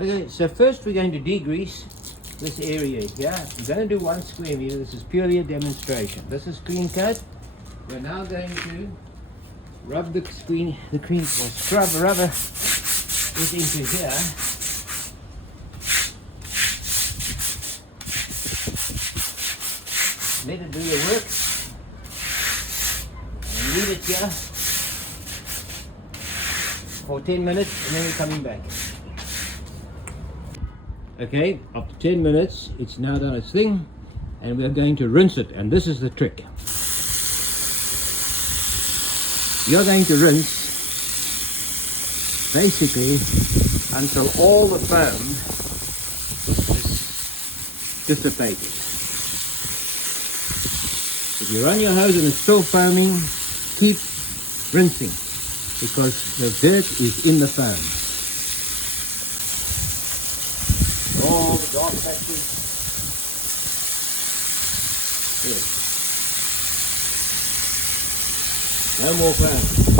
Okay, so first we're going to degrease this area here. We're going to do 1 square meter. This is purely a demonstration. This is KleenKote. We're now going to rub the scrub rubber is into here. Let it do the work. And leave it here for 10 minutes and then we're coming back. Okay, after 10 minutes, it's now done its thing, and we're going to rinse it, and this is the trick. You're going to rinse basically until all the foam is dissipated. If you run your hose and it's still foaming, keep rinsing, because the dirt is in the foam. All the dark patches. Yes. No more foam.